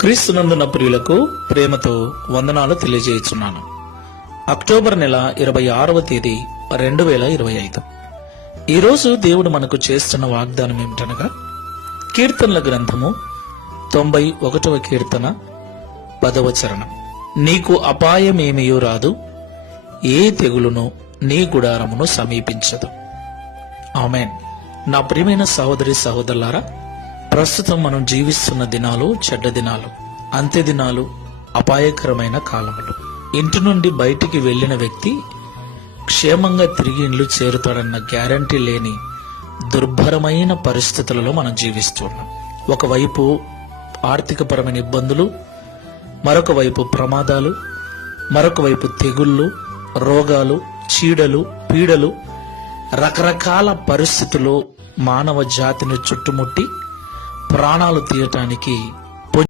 క్రీస్తునందున ప్రియులకు ప్రేమతో వందనాలు తెలియజేయుచున్నాను. అక్టోబర్ నెల 26వ తేదీ 2025. ఈరోజు దేవుడు మనకు చేస్తున్న వాగ్దానం ఏమిటనగా, కీర్తనల గ్రంథము 91వ కీర్తన 10వ చరణం. నీకు అపాయమేమియూ రాదు, ఏ తెగులును నీ గుడారమును సమీపించదు. ఆమేన్. నా ప్రియమైన సహోదరి సహోదరులారా, ప్రస్తుతం మనం జీవిస్తున్న దినాలు చెడ్డ దినాలు, అంత్య దినాలు, అపాయకరమైన కాలములు. ఇంటి నుండి బయటికి వెళ్లిన వ్యక్తి క్షేమంగా తిరిగి ఇండ్లు చేరుతాడన్న గ్యారంటీ లేని దుర్భరమైన పరిస్థితులలో మనం జీవిస్తున్నాం. ఒకవైపు ఆర్థికపరమైన ఇబ్బందులు, మరొక వైపు ప్రమాదాలు, మరొక వైపు తెగుళ్ళు, రోగాలు, చీడలు, పీడలు, రకరకాల పరిస్థితులు మానవ జాతిని చుట్టుముట్టి ప్రాణాలు తీయటానికి